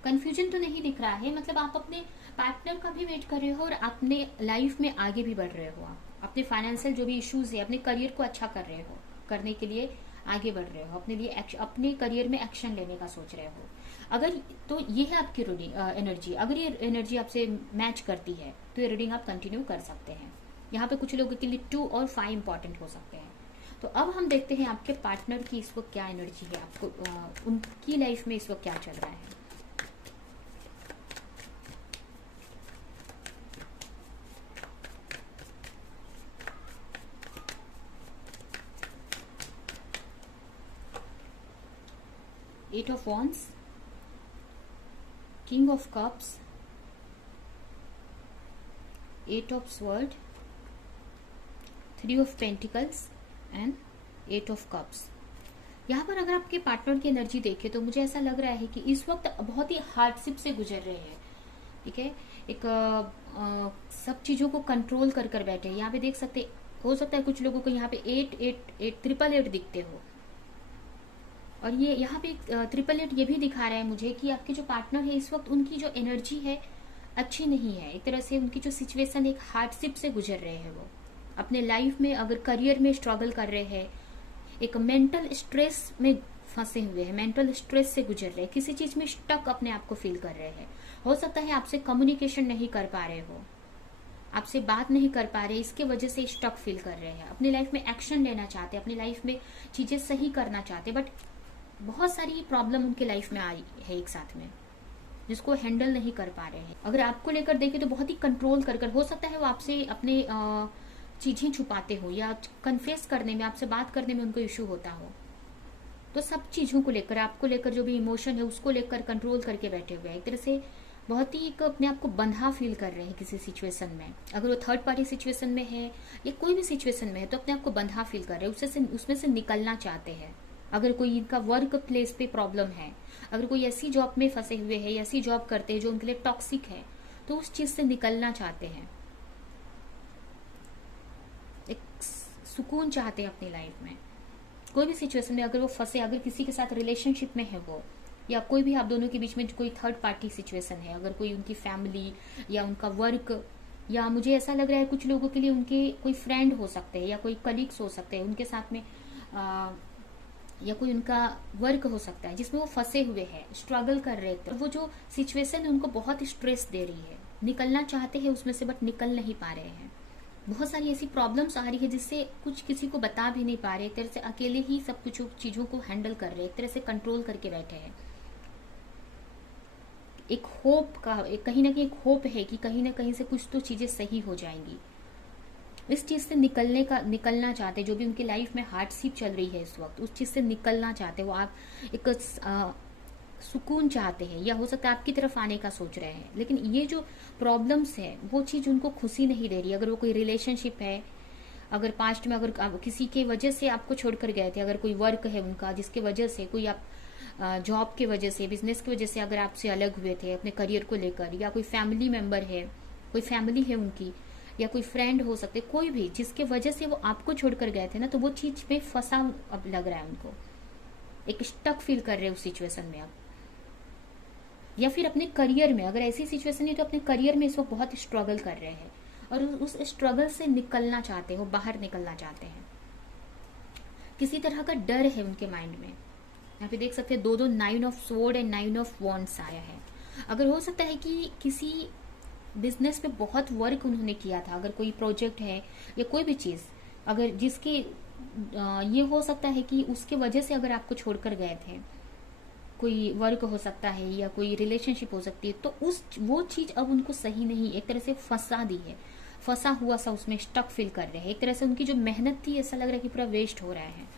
कंफ्यूजन तो नहीं दिख रहा है, मतलब आप अपने पार्टनर का भी वेट कर रहे हो और अपने लाइफ में आगे भी बढ़ रहे हो। आप अपने फाइनेंशियल जो भी इश्यूज है, अपने करियर को अच्छा कर रहे हो, करने के लिए आगे बढ़ रहे हो, अपने लिए अपने करियर में एक्शन लेने का सोच रहे हो। अगर तो ये है आपकी एनर्जी। अगर ये एनर्जी आपसे मैच करती है तो ये रीडिंग आप कंटिन्यू कर सकते हैं। यहाँ पे कुछ लोगों के लिए 2 और 5 इंपॉर्टेंट हो सकते हैं। तो अब हम देखते हैं आपके पार्टनर की इस वक्त क्या एनर्जी है, आपको उनकी लाइफ में इस वक्त क्या चल रहा है। Eight of wands, king of cups, eight of sword, 3 of pentacles and 8 of cups. यहाँ पर अगर आपके पार्टनर की एनर्जी देखें तो मुझे ऐसा लग रहा है कि इस वक्त बहुत ही हार्डशिप से गुजर रहे हैं। ठीक है, एक सब चीजों को कंट्रोल कर कर बैठे हैं। यहाँ पे देख सकते, हो सकता है कुछ लोगों को यहाँ पे 888 दिखते हो, और ये यहाँ पे 888 ये भी दिखा रहा है मुझे कि आपके जो पार्टनर है इस वक्त उनकी जो एनर्जी है अच्छी नहीं है। एक तरह से उनकी जो सिचुएशन, एक हार्डशिप से गुजर रहे हैं वो अपने लाइफ में। अगर करियर में स्ट्रगल कर रहे हैं, एक मेंटल स्ट्रेस में फंसे हुए हैं, मेंटल स्ट्रेस से गुजर रहे हैं, किसी चीज में स्टक अपने आप को फील कर रहे हैं। हो सकता है आपसे कम्युनिकेशन नहीं कर पा रहे हो, आपसे बात नहीं कर पा रहे, इसके वजह से स्टक फील कर रहे हैं। अपनी लाइफ में एक्शन लेना चाहते हैं, अपनी लाइफ में चीजें सही करना चाहते हैं, बट बहुत सारी प्रॉब्लम उनके लाइफ में आई है एक साथ में, जिसको हैंडल नहीं कर पा रहे हैं। अगर आपको लेकर देखें तो बहुत ही कंट्रोल कर हो सकता है वो आपसे अपने चीजें छुपाते हो, या कन्फेस करने में, आपसे बात करने में उनको इश्यू होता हो। तो सब चीजों को लेकर, आपको लेकर जो भी इमोशन है उसको लेकर कंट्रोल करके बैठे हुए हैं। एक तरह से बहुत ही एक अपने आप को बंधा फील कर रहे हैं किसी सिचुएशन में। अगर वो थर्ड पार्टी सिचुएशन में है या कोई भी सिचुएशन में है तो अपने आप को बंधा फील कर रहे हैं, उसमें से निकलना चाहते हैं। अगर कोई इनका वर्क प्लेस पे प्रॉब्लम है, अगर कोई ऐसी जॉब में फंसे हुए है, ऐसी जॉब करते हैं जो उनके लिए टॉक्सिक है, तो उस चीज से निकलना चाहते हैं, एक सुकून चाहते हैं अपनी लाइफ में। कोई भी सिचुएशन में अगर वो फंसे, अगर किसी के साथ रिलेशनशिप में है वो, या कोई भी आप दोनों के बीच में कोई थर्ड पार्टी सिचुएशन है, अगर कोई उनकी फैमिली या उनका वर्क, या मुझे ऐसा लग रहा है कुछ लोगों के लिए उनके कोई फ्रेंड हो सकते हैं या कोई कलीग्स हो सकते हैं उनके साथ में, या कोई उनका वर्क हो सकता है जिसमें वो फंसे हुए हैं, स्ट्रगल कर रहे थे। वो जो सिचुएशन है उनको बहुत स्ट्रेस दे रही है, निकलना चाहते हैं उसमें से बट निकल नहीं पा रहे हैं। बहुत सारी ऐसी प्रॉब्लम्स आ रही है जिससे कुछ किसी को बता भी नहीं पा रहे, एक तरह से अकेले ही सब कुछ चीजों को हैंडल कर रहे हैं, एक तरह से कंट्रोल करके बैठे हैं। एक होप का, कहीं ना कहीं एक होप है कि कहीं ना कहीं से कुछ तो चीजें सही हो जाएंगी। इस चीज से निकलना चाहते, जो भी उनकी लाइफ में हार्डशिप चल रही है इस वक्त, उस चीज से निकलना चाहते। वो आप एक सुकून चाहते हैं, या हो सकता है आपकी तरफ आने का सोच रहे हैं, लेकिन ये जो प्रॉब्लम्स है वो चीज उनको खुशी नहीं दे रही। अगर वो कोई रिलेशनशिप है, अगर पास्ट में अगर किसी के वजह से आपको छोड़कर गए थे, अगर कोई वर्क है उनका जिसके वजह से, कोई आप जॉब की वजह से, बिजनेस की वजह से अगर आपसे अलग हुए थे अपने करियर को लेकर, या कोई फैमिली मेंबर है, कोई फैमिली है उनकी, या कोई फ्रेंड हो सकते, कोई भी जिसके वजह से वो आपको छोड़कर गए थे ना, तो वो चीज में फंसा अब लग रहा है उनको, एक स्टक फील कर रहे हैं उस सिचुएशन में अब। या फिर अपने करियर में, अगर ऐसी सिचुएशन है तो अपने करियर में इस वक्त बहुत स्ट्रगल कर रहे हैं और उस स्ट्रगल से निकलना चाहते हो, बाहर निकलना चाहते हैं। किसी तरह का डर है उनके माइंड में। यहाँ पे देख सकते हैं दो 9 of sword and 9 of wands आया है। अगर हो सकता है कि किसी बिजनेस पे बहुत वर्क उन्होंने किया था, अगर कोई प्रोजेक्ट है या कोई भी चीज अगर जिसके ये हो सकता है कि उसके वजह से अगर आपको छोड़कर गए थे, कोई वर्क हो सकता है या कोई रिलेशनशिप हो सकती है, तो उस वो चीज अब उनको सही नहीं, एक तरह से फंसा दी है, फंसा हुआ सा उसमें स्टक फील कर रहे हैं। एक तरह से उनकी जो मेहनत थी ऐसा लग रहा है कि पूरा वेस्ट हो रहा है।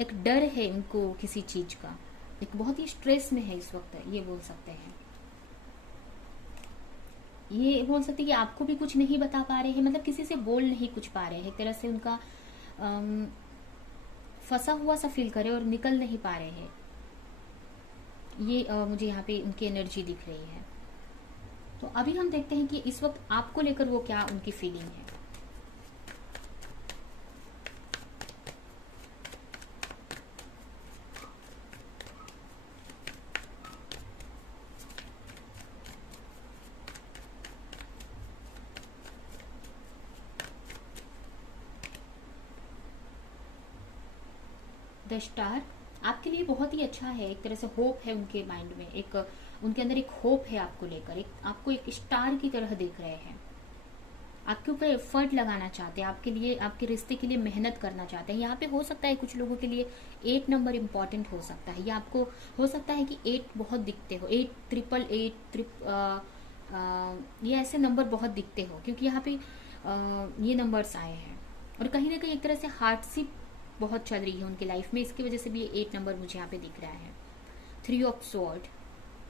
एक डर है उनको किसी चीज का, एक बहुत ही स्ट्रेस में है इस वक्त, ये बोल सकते हैं। ये बोल सकते हैं कि आपको भी कुछ नहीं बता पा रहे हैं, मतलब किसी से बोल नहीं कुछ पा रहे हैं। एक तरह से उनका फंसा हुआ सा फील करे और निकल नहीं पा रहे हैं। ये मुझे यहाँ पे उनकी एनर्जी दिख रही है। तो अभी हम देखते हैं कि इस वक्त आपको लेकर वो क्या उनकी फीलिंग है। द स्टार आपके लिए बहुत ही अच्छा है। एक तरह से होप है उनके माइंड में, एक उनके अंदर एक होप है आपको लेकर, एक आपको एक स्टार की तरह देख रहे हैं। आपके ऊपर एफर्ट लगाना चाहते हैं, आपके लिए, आपके रिश्ते के लिए मेहनत करना चाहते हैं। यहाँ पे हो सकता है कुछ लोगों के लिए 8 नंबर इम्पॉर्टेंट हो सकता है, या आपको हो सकता है कि 8 बहुत दिखते हो, 8 ट्रिपल 8 ये ऐसे नंबर बहुत दिखते हो, क्योंकि यहाँ पे ये नंबर्स आए हैं। और कहीं ना कहीं एक तरह से हार्डशिप बहुत चल रही है उनकी लाइफ में, इसकी वजह से भी ये 8 नंबर मुझे यहाँ पे दिख रहा है। 3 ऑफ स्वॉर्ड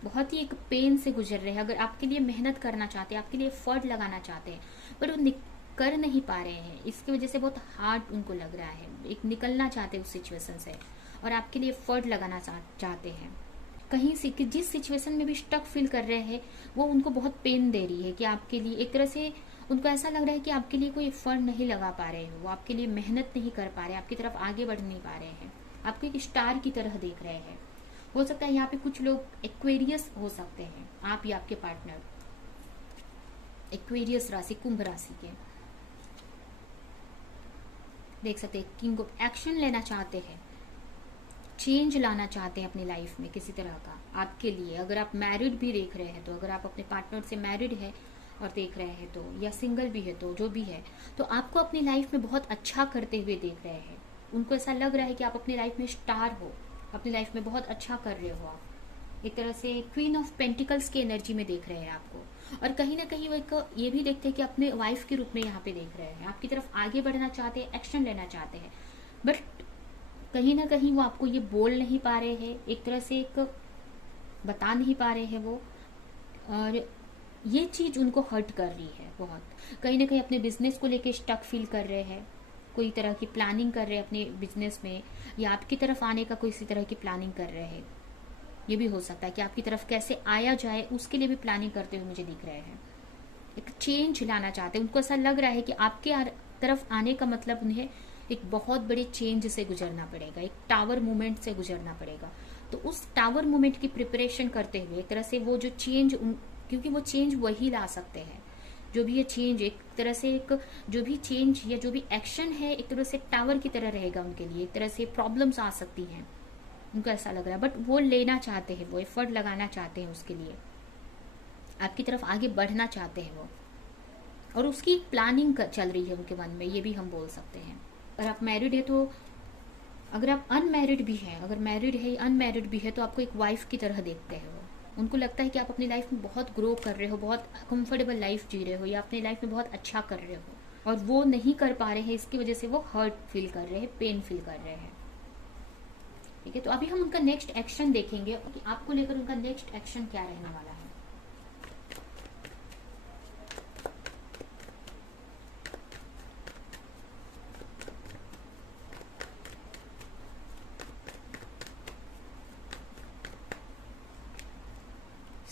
बहुत ही एक पेन से गुजर रहे हैं। अगर आपके लिए मेहनत करना चाहते हैं, आपके लिए एफर्ट लगाना चाहते हैं, पर वो कर नहीं पा रहे हैं, इसकी वजह से बहुत हार्ड उनको लग रहा है। एक निकलना चाहते हैं उस सिचुएशन से और आपके लिए एफर्ट लगाना चाहते हैं। कहीं से कि जिस सिचुएशन में भी स्टक फील कर रहे हैं वो उनको बहुत पेन दे रही है, कि आपके लिए एक तरह से उनको ऐसा लग रहा है कि आपके लिए कोई एफर्ट नहीं लगा पा रहे हो, वो आपके लिए मेहनत नहीं कर पा रहे, आपकी तरफ आगे बढ़ नहीं पा रहे हैं, आपको एक स्टार की तरह देख रहे हैं। हो सकता है यहाँ पे कुछ लोग एक्वेरियस हो सकते हैं, आप या आपके पार्टनर एक्वेरियस राशि, कुंभ राशि के, देख सकते हैं किंग ऑफ एक्शन लेना चाहते हैं, चेंज लाना चाहते हैं अपनी लाइफ में किसी तरह का आपके लिए। अगर आप मैरिड भी देख रहे हैं तो, अगर आप अपने पार्टनर से मैरिड है और देख रहे हैं तो, या सिंगल भी है तो, जो भी है, तो आपको अपनी लाइफ में बहुत अच्छा करते हुए देख रहे हैं। उनको ऐसा लग रहा है कि आप अपनी लाइफ में स्टार हो, अपनी लाइफ में बहुत अच्छा कर रहे हो। आप एक तरह से क्वीन ऑफ पेंटिकल्स की एनर्जी में देख रहे हैं आपको। और कहीं ना कहीं वो एक ये भी देखते हैं कि अपने वाइफ के रूप में यहाँ पे देख रहे हैं, आपकी तरफ आगे बढ़ना चाहते हैं, एक्शन लेना चाहते हैं, बट कहीं ना कहीं वो आपको ये बोल नहीं पा रहे हैं, एक तरह से एक बता नहीं पा रहे हैं वो। और ये चीज उनको हर्ट कर रही है बहुत। कहीं ना कहीं अपने बिजनेस को लेके स्टक फील कर रहे हैं, कोई तरह की प्लानिंग कर रहे हैं अपने बिजनेस में, या आपकी तरफ आने का कोई तरह की प्लानिंग कर रहे हैं। ये भी हो सकता है कि आपकी तरफ कैसे आया जाए उसके लिए भी प्लानिंग करते हुए मुझे दिख रहे हैं। एक चेंज लाना चाहते हैं, उनको ऐसा लग रहा है कि आपके तरफ आने का मतलब उन्हें एक बहुत बड़े चेंज से गुजरना पड़ेगा, एक टावर मूवमेंट से गुजरना पड़ेगा। तो उस टावर मूवमेंट की प्रिपरेशन करते हुए एक तरह से वो जो चेंज, क्योंकि वो चेंज वही ला सकते हैं, जो भी ये चेंज, एक तरह से एक जो भी चेंज या जो भी एक्शन है एक तरह से टावर की तरह रहेगा उनके लिए। एक तरह से प्रॉब्लम्स आ सकती हैं, उनको ऐसा लग रहा है, बट वो लेना चाहते हैं, वो एफर्ट लगाना चाहते हैं उसके लिए, आपकी तरफ आगे बढ़ना चाहते हैं वो, और उसकी प्लानिंग चल रही है उनके मन में, ये भी हम बोल सकते हैं। अगर आप मैरिड है तो, अगर आप अनमैरिड भी हैं, अगर मैरिड है अनमैरिड भी है तो आपको एक वाइफ की तरह देखते हैं वो। उनको लगता है कि आप अपनी लाइफ में बहुत ग्रो कर रहे हो, बहुत कंफर्टेबल लाइफ जी रहे हो, या अपनी लाइफ में बहुत अच्छा कर रहे हो, और वो नहीं कर पा रहे हैं, इसकी वजह से वो हर्ट फील कर रहे हैं, पेन फील कर रहे हैं। ठीक है, तो अभी हम उनका नेक्स्ट एक्शन देखेंगे कि आपको लेकर उनका नेक्स्ट एक्शन क्या रहने वाला है।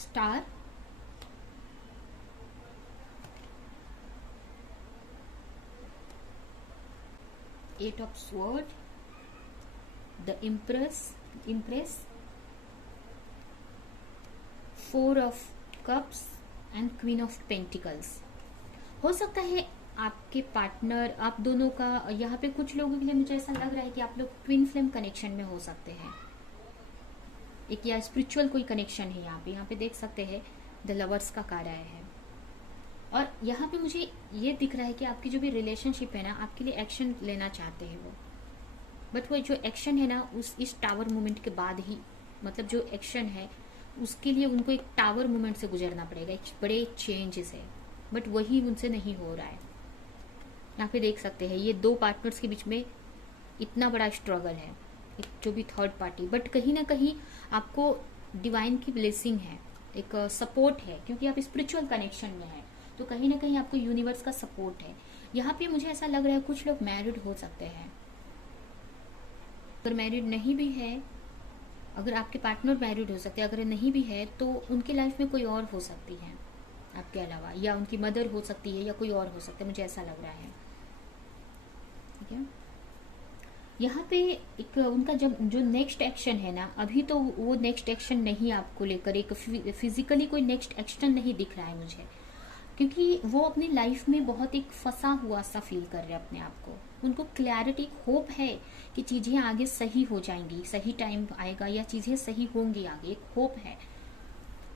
Star, 8 of sword, the impress, 4 of cups and queen of pentacles. हो सकता है आपके पार्टनर, आप दोनों का, यहाँ पे कुछ लोगों के लिए मुझे ऐसा लग रहा है कि आप लोग ट्विन फ्लेम कनेक्शन में हो सकते हैं, एक या स्पिरिचुअल कोई कनेक्शन है यहाँ पे। यहाँ पे देख सकते हैं द लवर्स का कार्ड आया है, और यहाँ पे मुझे ये दिख रहा है कि आपकी जो भी रिलेशनशिप है ना, आपके लिए एक्शन लेना चाहते हैं वो, बट वो जो एक्शन है ना उस इस टावर मोमेंट के बाद ही, मतलब जो एक्शन है उसके लिए उनको एक टावर मोमेंट से गुजरना पड़ेगा, एक बड़े चेंजेस है, बट वही उनसे नहीं हो रहा है। यहाँ पे देख सकते हैं ये दो पार्टनर्स के बीच में इतना बड़ा स्ट्रगल है, एक जो भी थर्ड पार्टी, बट कहीं ना कहीं आपको डिवाइन की ब्लेसिंग है, एक सपोर्ट है, क्योंकि आप स्पिरिचुअल कनेक्शन में है, तो कहीं ना कहीं आपको यूनिवर्स का सपोर्ट है। यहाँ पे मुझे ऐसा लग रहा है कुछ लोग मैरिड हो सकते हैं, अगर मैरिड नहीं भी है, अगर आपके पार्टनर मैरिड हो सकते हैं, अगर नहीं भी है तो उनकी लाइफ में कोई और हो सकती है आपके अलावा, या उनकी मदर हो सकती है या कोई और हो सकता है, मुझे ऐसा लग रहा है। ठीक है, यहाँ पे एक उनका जब जो नेक्स्ट एक्शन है ना, अभी तो वो नेक्स्ट एक्शन नहीं आपको लेकर, एक फिजिकली कोई नेक्स्ट एक्शन नहीं दिख रहा है मुझे, क्योंकि वो अपनी लाइफ में बहुत एक फंसा हुआ सा फील कर रहे हैं अपने आप को। उनको क्लैरिटी, होप है कि चीजें आगे सही हो जाएंगी, सही टाइम आएगा या चीजें सही होंगी आगे, एक होप है,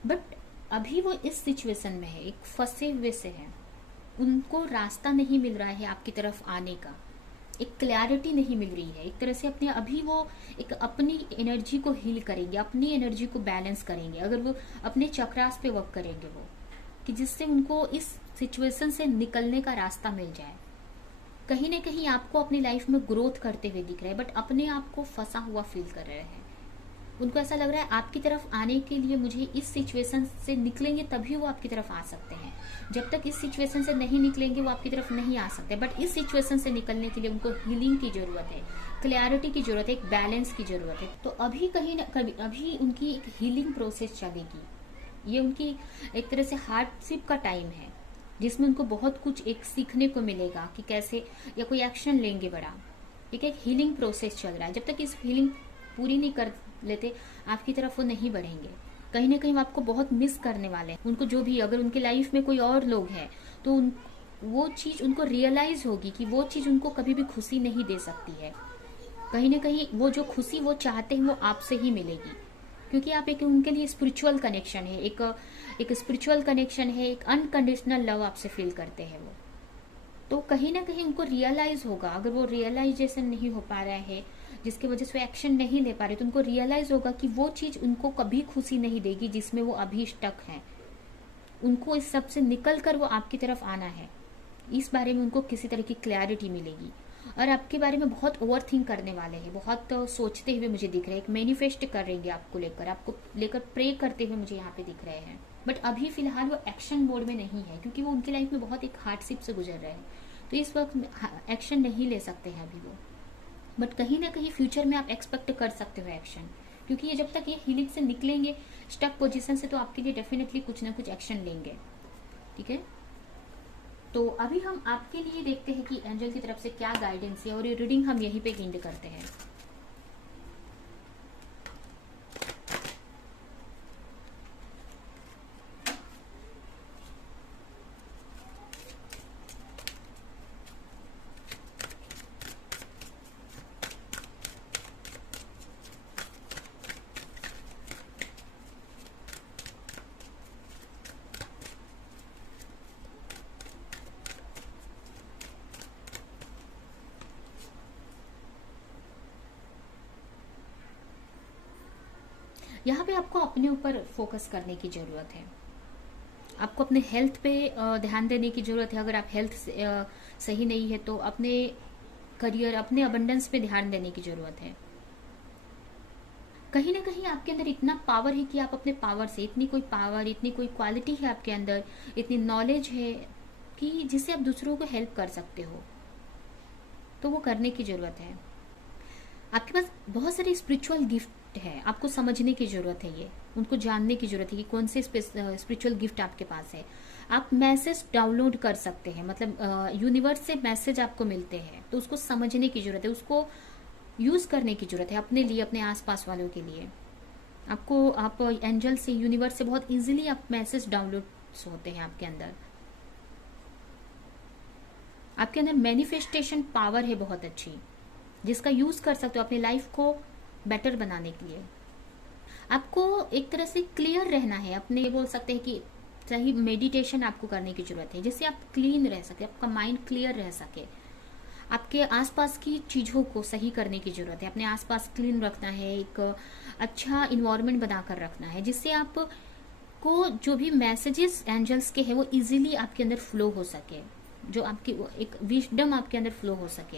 बट अभी वो इस सिचुएशन में है, एक फंसे हुए से है, उनको रास्ता नहीं मिल रहा है आपकी तरफ आने का, एक क्लैरिटी नहीं मिल रही है। एक तरह से अपने अभी वो एक अपनी एनर्जी को हील करेंगे, अपनी एनर्जी को बैलेंस करेंगे, अगर वो अपने चक्रास पे वर्क करेंगे वो, कि जिससे उनको इस सिचुएशन से निकलने का रास्ता मिल जाए। कहीं ना कहीं आपको अपनी लाइफ में ग्रोथ करते हुए दिख रहे हैं, बट अपने आप को फंसा हुआ फील कर रहे हैं। उनको ऐसा लग रहा है आपकी तरफ आने के लिए मुझे इस सिचुएशन से निकलेंगे तभी वो आपकी तरफ आ सकते हैं, जब तक इस सिचुएशन से नहीं निकलेंगे वो आपकी तरफ नहीं आ सकते। बट इस सिचुएशन से निकलने के लिए उनको हीलिंग की जरूरत है, क्लैरिटी की जरूरत है, एक बैलेंस की जरूरत है। तो अभी कहीं ना कभी अभी उनकी एक हीलिंग प्रोसेस चलेगी, ये उनकी एक तरह से हार्डशिप का टाइम है, जिसमें उनको बहुत कुछ एक सीखने को मिलेगा कि कैसे, या कोई एक्शन लेंगे बड़ा, ठीक है। एक हीलिंग प्रोसेस चल रहा है, जब तक इस हीलिंग पूरी नहीं कर लेते आपकी तरफ वो नहीं बढ़ेंगे। कहीं ना कहीं वो आपको बहुत मिस करने वाले हैं। उनको जो भी, अगर उनके लाइफ में कोई और लोग हैं तो वो चीज उनको रियलाइज होगी कि वो चीज उनको कभी भी खुशी नहीं दे सकती है। कहीं ना कहीं वो जो खुशी वो चाहते हैं वो आपसे ही मिलेगी, क्योंकि आप एक उनके लिए स्पिरिचुअल कनेक्शन है, एक स्पिरिचुअल कनेक्शन है, एक अनकंडीशनल लव आपसे फील करते हैं वो। तो कहीं ना कहीं उनको रियलाइज होगा, अगर वो रियलाइजेशन नहीं हो पा रहा है जिसकी वजह से वो एक्शन नहीं ले पा रहे, तो उनको रियलाइज होगा कि वो चीज उनको कभी खुशी नहीं देगी जिसमें वो अभी स्टक है। उनको इस सब से निकल कर वो आपकी तरफ आना है, इस बारे में उनको किसी तरह की क्लैरिटी मिलेगी। और आपके बारे में बहुत ओवर थिंक करने वाले हैं, बहुत सोचते हुए मुझे दिख रहे हैं, एक मैनिफेस्ट कर रहेंगे आपको लेकर प्रे करते हुए मुझे यहाँ पे दिख रहे हैं। बट अभी फिलहाल वो एक्शन मोड में नहीं है, क्योंकि वो उनकी लाइफ में बहुत एक हार्डशिप से गुजर रहे हैं, तो इस वक्त एक्शन नहीं ले सकते हैं अभी वो। बट कहीं ना कहीं फ्यूचर में आप एक्सपेक्ट कर सकते हो एक्शन, क्योंकि ये जब तक ये हीलिंग से निकलेंगे स्टक पोजीशन से, तो आपके लिए डेफिनेटली कुछ ना कुछ एक्शन लेंगे। ठीक है, तो अभी हम आपके लिए देखते हैं कि एंजल की तरफ से क्या गाइडेंस है, और ये रीडिंग हम यहीं पे एंड करते हैं। यहाँ पे आपको अपने ऊपर फोकस करने की जरूरत है, आपको अपने हेल्थ पे ध्यान देने की जरूरत है। अगर आप हेल्थ सही नहीं है तो अपने करियर, अपने अबंडेंस पे ध्यान देने की जरूरत है। कहीं ना कहीं आपके अंदर इतना पावर है कि आप अपने पावर से, इतनी कोई पावर, इतनी कोई क्वालिटी है आपके अंदर, इतनी नॉलेज है कि जिससे आप दूसरों को हेल्प कर सकते हो, तो वो करने की जरूरत है। आपके पास बहुत सारे स्पिरिचुअल गिफ्ट है, आपको समझने की जरूरत है, ये उनको जानने की जरूरत है कि कौन से स्पिरिचुअल गिफ्ट आपके पास है। आप मैसेज डाउनलोड कर सकते हैं, मतलब यूनिवर्स से मैसेज आपको मिलते हैं, तो उसको समझने की जरूरत है, उसको यूज करने की जरूरत है अपने लिए, अपने आसपास वालों के लिए। आप एंजल से, यूनिवर्स से बहुत इजीली आप मैसेज डाउनलोड होते हैं आपके अंदर। आपके अंदर मैनिफेस्टेशन पावर है बहुत अच्छी, जिसका यूज कर सकते हो अपनी लाइफ को बेटर बनाने के लिए। आपको एक तरह से क्लियर रहना है, अपने बोल सकते हैं कि सही मेडिटेशन आपको करने की जरूरत है, जिससे आप क्लीन रह सके, आपका माइंड क्लियर रह सके। आपके आसपास की चीज़ों को सही करने की जरूरत है, अपने आसपास क्लीन रखना है, एक अच्छा इन्वायरमेंट बनाकर रखना है, जिससे आप को जो भी मैसेजेस एंजल्स के हैं वो इजीली आपके अंदर फ्लो हो सके, जो आपकी एक विजडम आपके अंदर फ्लो हो सके।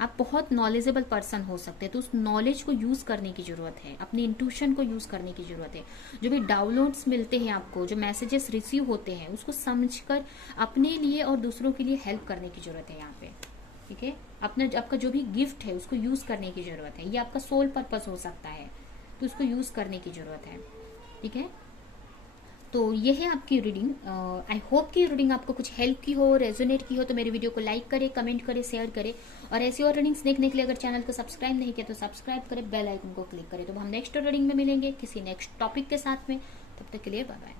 आप बहुत नॉलेजेबल पर्सन हो सकते हैं, तो उस नॉलेज को यूज करने की जरूरत है, अपनी इंट्यूशन को यूज करने की जरूरत है। जो भी डाउनलोड्स मिलते हैं आपको, जो मैसेजेस रिसीव होते हैं, उसको समझकर अपने लिए और दूसरों के लिए हेल्प करने की जरूरत है यहाँ पे। ठीक है, अपना आपका जो भी गिफ्ट है उसको यूज करने की जरूरत है। ये आपका सोल पर्पस हो सकता है, तो उसको यूज करने की जरूरत है। ठीक है, तो ये है आपकी रीडिंग। आई होप कि रीडिंग आपको कुछ हेल्प की हो, रेजोनेट की हो। तो मेरे वीडियो को लाइक करें, कमेंट करें, शेयर करें, और ऐसी और रीडिंग्स देखने के लिए अगर चैनल को सब्सक्राइब नहीं किया तो सब्सक्राइब करें, बेल आइकन को क्लिक करें। तो हम नेक्स्ट रीडिंग में मिलेंगे किसी नेक्स्ट टॉपिक के साथ में। तब तक के लिए बाय बाय।